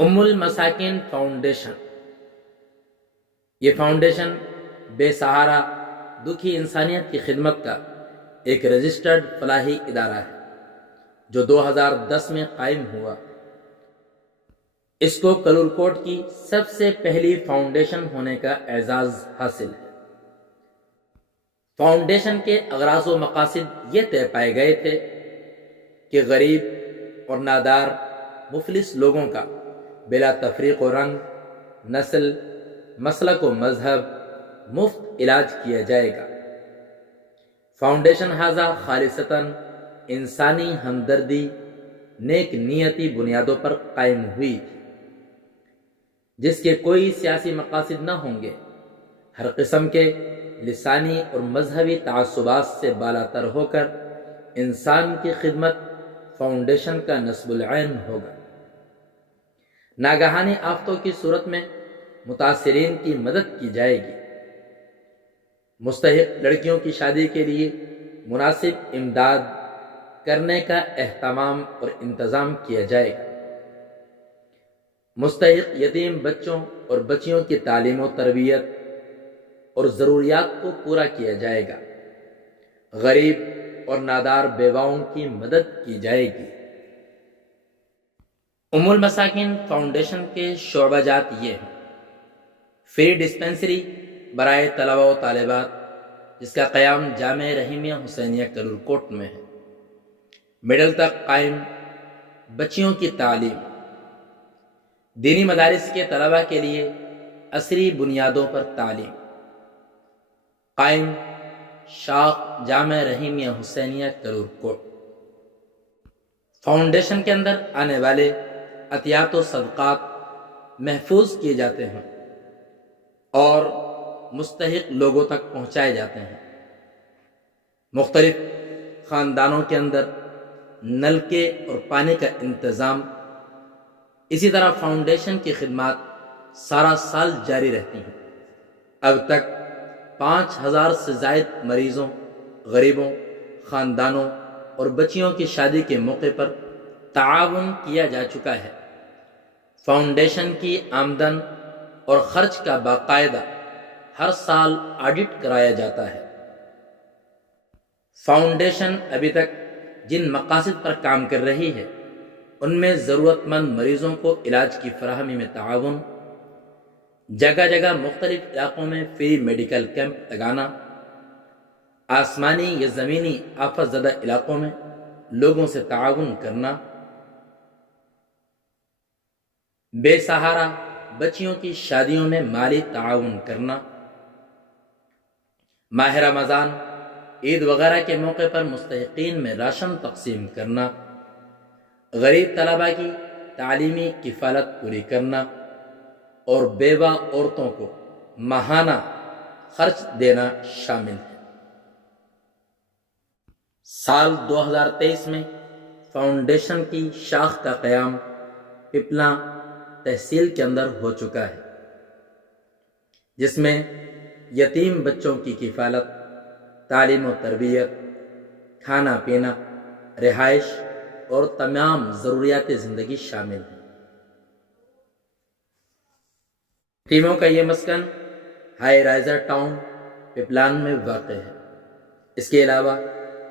ام المساکین فاؤنڈیشن، یہ فاؤنڈیشن بے سہارا دکھی انسانیت کی خدمت کا ایک رجسٹرڈ فلاحی ادارہ ہے جو 2010 میں قائم ہوا۔ اس کو کلورکوٹ کی سب سے پہلی فاؤنڈیشن ہونے کا اعزاز حاصل ہے۔ فاؤنڈیشن کے اغراض و مقاصد یہ طے پائے گئے تھے کہ غریب اور نادار مفلس لوگوں کا بلا تفریق و رنگ، نسل، مسلک و مذہب مفت علاج کیا جائے گا۔ فاؤنڈیشن ھذا خالصتاً انسانی ہمدردی، نیک نیتی بنیادوں پر قائم ہوئی تھی، جس کے کوئی سیاسی مقاصد نہ ہوں گے، ہر قسم کے لسانی اور مذہبی تعصبات سے بالاتر ہو کر انسان کی خدمت فاؤنڈیشن کا نصب العین ہوگا۔ ناگہانی آفتوں کی صورت میں متاثرین کی مدد کی جائے گی، مستحق لڑکیوں کی شادی کے لیے مناسب امداد کرنے کا اہتمام اور انتظام کیا جائے گا، مستحق یتیم بچوں اور بچیوں کی تعلیم و تربیت اور ضروریات کو پورا کیا جائے گا، غریب اور نادار بیواؤں کی مدد کی جائے گی۔ ام المساکین فاؤنڈیشن کے شعبہ جات یہ ہیں: فری ڈسپنسری برائے طلبہ و طالبات، جس کا قیام جامعہ رحیمیہ حسینیہ کلورکوٹ میں ہے، مڈل تک قائم بچیوں کی تعلیم، دینی مدارس کے طلبہ کے لیے عصری بنیادوں پر تعلیم، قائم شاخ جامعہ رحیمیہ حسینیہ کلورکوٹ۔ فاؤنڈیشن کے اندر آنے والے عطیات و صدقات محفوظ کیے جاتے ہیں اور مستحق لوگوں تک پہنچائے جاتے ہیں۔ مختلف خاندانوں کے اندر نلکے اور پانی کا انتظام، اسی طرح فاؤنڈیشن کی خدمات سارا سال جاری رہتی ہیں۔ اب تک 5000 سے زائد مریضوں، غریبوں، خاندانوں اور بچیوں کی شادی کے موقع پر تعاون کیا جا چکا ہے۔ فاؤنڈیشن کی آمدن اور خرچ کا باقاعدہ ہر سال آڈٹ کرایا جاتا ہے۔ فاؤنڈیشن ابھی تک جن مقاصد پر کام کر رہی ہے، ان میں ضرورت مند مریضوں کو علاج کی فراہمی میں تعاون، جگہ جگہ مختلف علاقوں میں فری میڈیکل کیمپ لگانا، آسمانی یا زمینی آفت زدہ علاقوں میں لوگوں سے تعاون کرنا، بے سہارا بچیوں کی شادیوں میں مالی تعاون کرنا، ماہ رمضان، عید وغیرہ کے موقع پر مستحقین میں راشن تقسیم کرنا، غریب طلبہ کی تعلیمی کفالت پوری کرنا اور بیوہ عورتوں کو ماہانہ خرچ دینا شامل ہے۔ سال 2023 میں فاؤنڈیشن کی شاخ کا قیام پپلاں تحصیل کے اندر ہو چکا ہے، جس میں یتیم بچوں کی کفالت، تعلیم و تربیت، کھانا پینا، رہائش اور تمام ضروریات زندگی شامل ہیں۔ یتیموں کا یہ مسکن ہائی رائزر ٹاؤن پپلان میں واقع ہے۔ اس کے علاوہ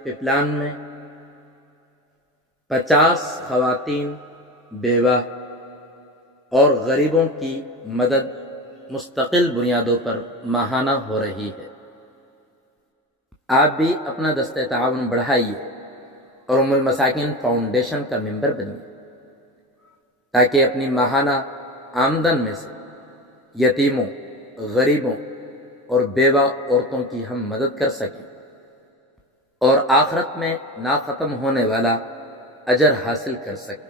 پپلان میں 50 خواتین، بیوہ اور غریبوں کی مدد مستقل بنیادوں پر ماہانہ ہو رہی ہے۔ آپ بھی اپنا دستِ تعاون بڑھائیے اور ام المساکین فاؤنڈیشن کا ممبر بنیے، تاکہ اپنی ماہانہ آمدن میں سے یتیموں، غریبوں اور بیوہ عورتوں کی ہم مدد کر سکیں اور آخرت میں ناختم ہونے والا اجر حاصل کر سکیں۔